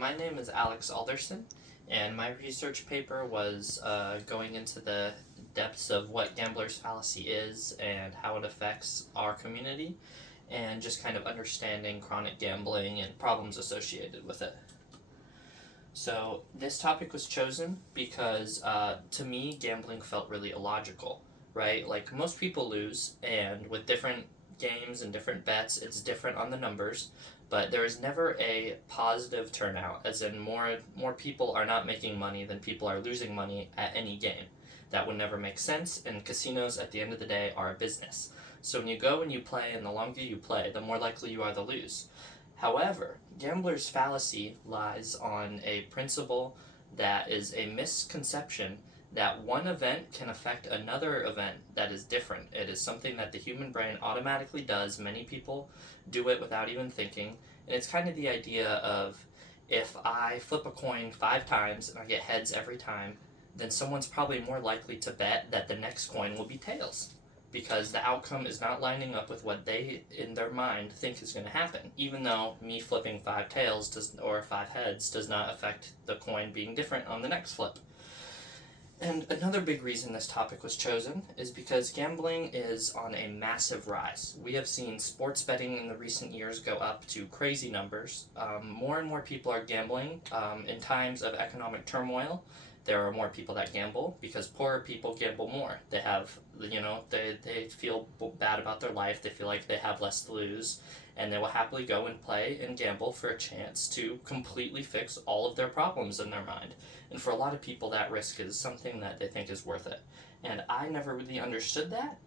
My name is Alex Alderson, and my research paper was going into the depths of what gambler's fallacy is and how it affects our community, and just kind of understanding chronic gambling and problems associated with it. So, this topic was chosen because to me, gambling felt really illogical, right? Like, most people lose, and with different games and different bets, it's different on the numbers, but there is never a positive turnout, as in more people are not making money than people are losing money at any game. That would never make sense, and casinos at the end of the day are a business. So when you go and you play, and the longer you play, the more likely you are to lose. However, gambler's fallacy lies on a principle that is a misconception that one event can affect another event that is different. It is something that the human brain automatically does. Many people do it without even thinking. And it's kind of the idea of if I flip a coin 5 times and I get heads every time, then someone's probably more likely to bet that the next coin will be tails, because the outcome is not lining up with what they in their mind think is going to happen, even though me flipping 5 tails or 5 heads does not affect the coin being different on the next flip. And another big reason this topic was chosen is because gambling is on a massive rise. We have seen sports betting in the recent years go up to crazy numbers. More and more people are gambling. In times of economic turmoil, there are more people that gamble because poorer people gamble more. They have, they feel bad about their life. They feel like they have less to lose, and they will happily go and play and gamble for a chance to completely fix all of their problems in their mind. And for a lot of people, that risk is something that they think is worth it. And I never really understood that.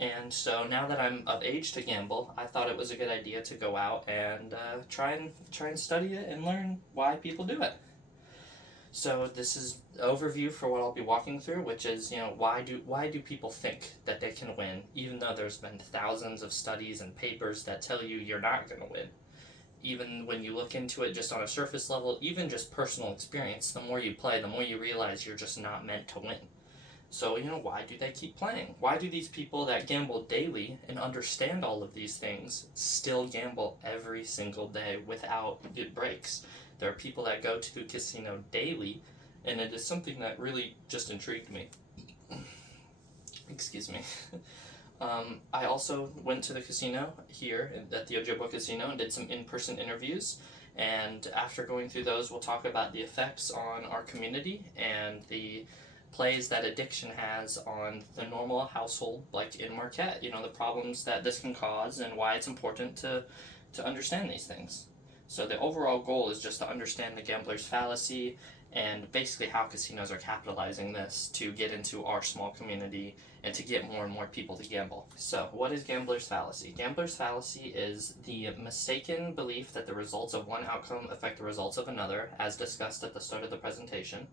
And so now that I'm of age to gamble, I thought it was a good idea to go out and try and study it and learn why people do it. So this is an overview for what I'll be walking through, which is, why do people think that they can win, even though there's been thousands of studies and papers that tell you you're not going to win. Even when you look into it just on a surface level, even just personal experience, the more you play, the more you realize you're just not meant to win. So, why do they keep playing? Why do these people that gamble daily and understand all of these things still gamble every single day without it breaks? There are people that go to the casino daily, and it is something that really just intrigued me. Excuse me. I also went to the casino here at the Ojibwa Casino and did some in-person interviews. And after going through those, we'll talk about the effects on our community and the plays that addiction has on the normal household, like in Marquette. The problems that this can cause and why it's important to understand these things. So the overall goal is just to understand the gambler's fallacy and basically how casinos are capitalizing this to get into our small community and to get more and more people to gamble. So what is gambler's fallacy? Gambler's fallacy is the mistaken belief that the results of one outcome affect the results of another, as discussed at the start of the presentation.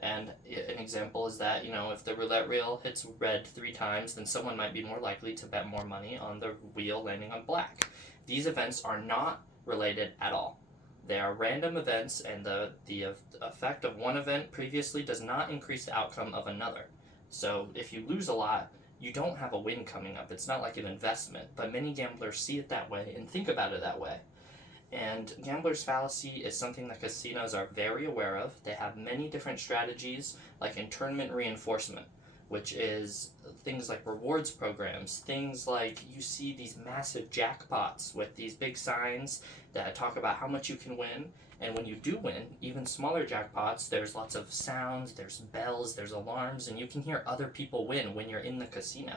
And an example is that, if the roulette wheel hits red 3 times, then someone might be more likely to bet more money on the wheel landing on black. These events are not related at all. They are random events, and the effect of one event previously does not increase the outcome of another. So if you lose a lot, you don't have a win coming up. It's not like an investment, but many gamblers see it that way and think about it that way. And gambler's fallacy is something that casinos are very aware of. They have many different strategies, like internment reinforcement, which is things like rewards programs, things like you see these massive jackpots with these big signs that talk about how much you can win. And when you do win, even smaller jackpots, there's lots of sounds, there's bells, there's alarms, and you can hear other people win when you're in the casino.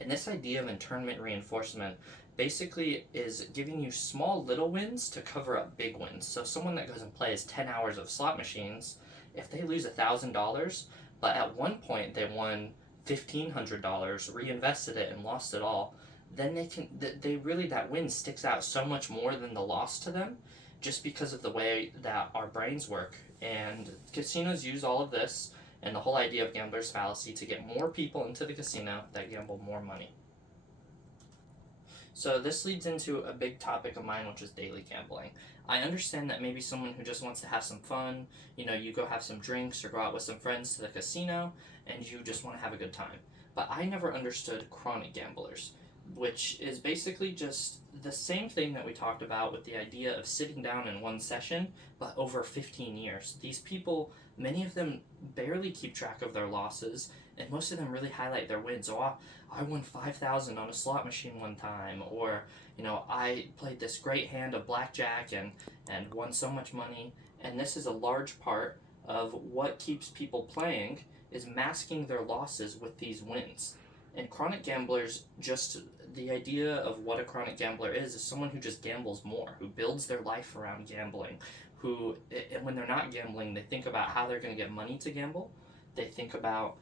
And this idea of internment reinforcement basically is giving you small little wins to cover up big wins. So someone that goes and plays 10 hours of slot machines, if they lose $1,000, but at one point they won $1,500, reinvested it and lost it all, then that win sticks out so much more than the loss to them, just because of the way that our brains work. And casinos use all of this and the whole idea of gambler's fallacy to get more people into the casino that gamble more money. So this leads into a big topic of mine, which is daily gambling. I understand that maybe someone who just wants to have some fun, you go have some drinks or go out with some friends to the casino and you just want to have a good time. But I never understood chronic gamblers. which is basically just the same thing that we talked about with the idea of sitting down in one session, but over 15 years. These people, many of them barely keep track of their losses, and most of them really highlight their wins. Oh, I won 5,000 on a slot machine one time, or I played this great hand of blackjack and won so much money. And this is a large part of what keeps people playing, is masking their losses with these wins. And chronic gamblers, just the idea of what a chronic gambler is someone who just gambles more, who builds their life around gambling, who, and when they're not gambling, they think about how they're going to get money to gamble. They think about,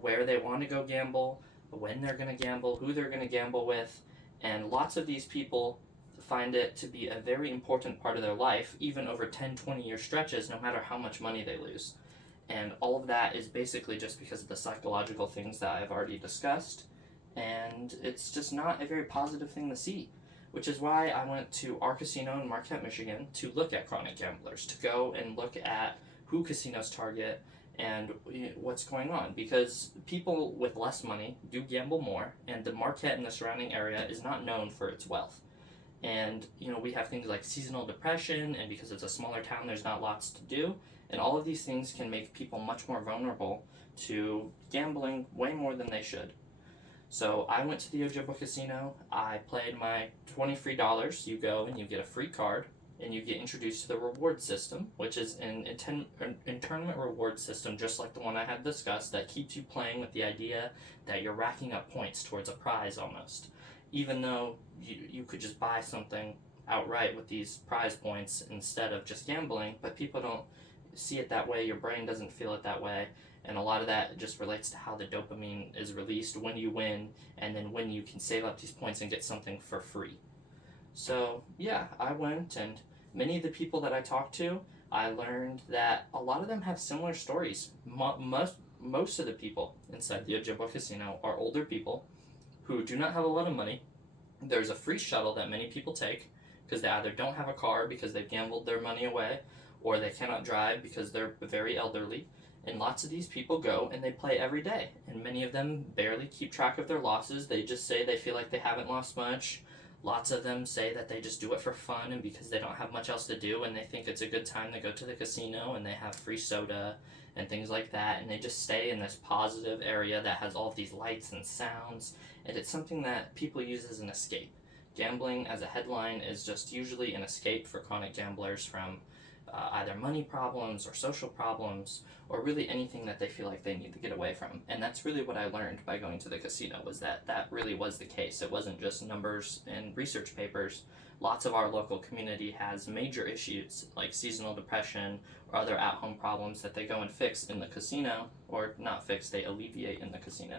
where they want to go gamble, when they're going to gamble, who they're going to gamble with. And lots of these people find it to be a very important part of their life, even over 10, 20-year stretches, no matter how much money they lose. And all of that is basically just because of the psychological things that I've already discussed. And it's just not a very positive thing to see, which is why I went to our casino in Marquette, Michigan to look at chronic gamblers, to go and look at who casinos target and what's going on. Because people with less money do gamble more, and the Marquette and the surrounding area is not known for its wealth. And we have things like seasonal depression, and because it's a smaller town, there's not lots to do. And all of these things can make people much more vulnerable to gambling way more than they should. So I went to the Ojibwa Casino. I played my $20 free. You go and you get a free card, and you get introduced to the reward system, which is an tournament reward system, just like the one I had discussed, that keeps you playing with the idea that you're racking up points towards a prize almost. Even though you could just buy something outright with these prize points instead of just gambling, but people don't see it that way, your brain doesn't feel it that way, and a lot of that just relates to how the dopamine is released when you win, and then when you can save up these points and get something for free. So yeah, I went, and many of the people that I talked to, I learned that a lot of them have similar stories. Most of the people inside the Ojibwa Casino are older people who do not have a lot of money. There's a free shuttle that many people take because they either don't have a car because they've gambled their money away, or they cannot drive because they're very elderly. And lots of these people go and they play every day, and many of them barely keep track of their losses. They just say they feel like they haven't lost much. Lots of them say that they just do it for fun and because they don't have much else to do, and they think it's a good time to go to the casino and they have free soda and things like that, and they just stay in this positive area that has all of these lights and sounds, and it's something that people use as an escape. Gambling as a headline is just usually an escape for chronic gamblers from either money problems or social problems, or really anything that they feel like they need to get away from. And that's really what I learned by going to the casino, was that really was the case. It wasn't just numbers and research papers. Lots of our local community has major issues like seasonal depression or other at-home problems that they go and fix in the casino, or not fix, they alleviate in the casino.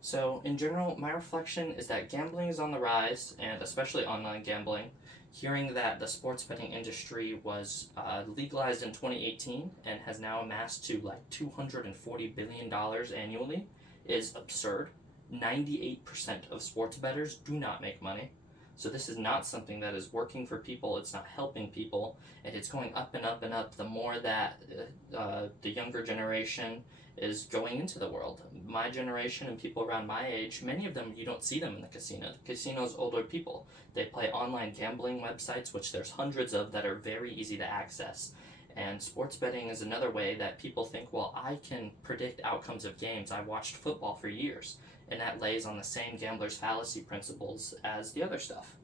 So in general, my reflection is that gambling is on the rise, and especially online gambling. Hearing that the sports betting industry was legalized in 2018 and has now amassed to like $240 billion annually is absurd. 98% of sports bettors do not make money. So this is not something that is working for people, it's not helping people, and it's going up and up and up the more that the younger generation is going into the world. My generation and people around my age, many of them, you don't see them in the casino. The casino's older people. They play online gambling websites, which there's hundreds of that are very easy to access. And sports betting is another way that people think, well, I can predict outcomes of games. I watched football for years. And that lays on the same gambler's fallacy principles as the other stuff.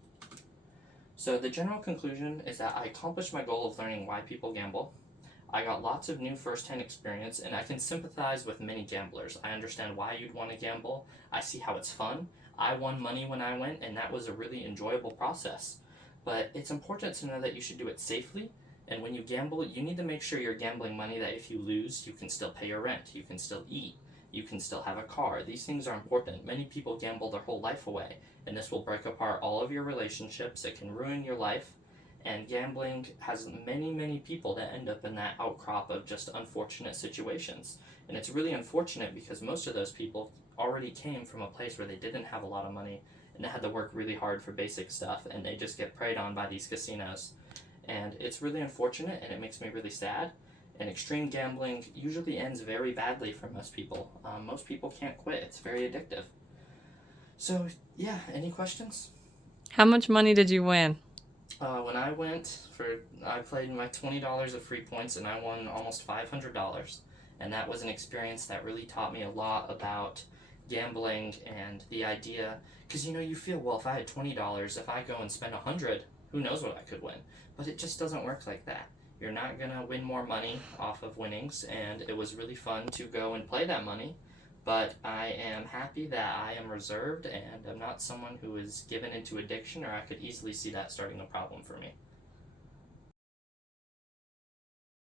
So the general conclusion is that I accomplished my goal of learning why people gamble. I got lots of new first-hand experience, and I can sympathize with many gamblers. I understand why you'd want to gamble. I see how it's fun. I won money when I went, and that was a really enjoyable process. But it's important to know that you should do it safely, and when you gamble, you need to make sure you're gambling money that if you lose, you can still pay your rent, you can still eat, you can still have a car. These things are important. Many people gamble their whole life away, and this will break apart all of your relationships. It can ruin your life. And gambling has many, many people that end up in that outcrop of just unfortunate situations. And it's really unfortunate because most of those people already came from a place where they didn't have a lot of money and they had to work really hard for basic stuff, and they just get preyed on by these casinos. And it's really unfortunate, and it makes me really sad. And extreme gambling usually ends very badly for most people. Most people can't quit. It's very addictive. So yeah, any questions? How much money did you win? When I played my $20 of free points and I won almost $500, and that was an experience that really taught me a lot about gambling and the idea. Because you feel, well, if I had $20, if I go and spend 100, who knows what I could win? But it just doesn't work like that. You're not gonna win more money off of winnings, and it was really fun to go and play that money. But I am happy that I am reserved and I'm not someone who is given into addiction, or I could easily see that starting a problem for me.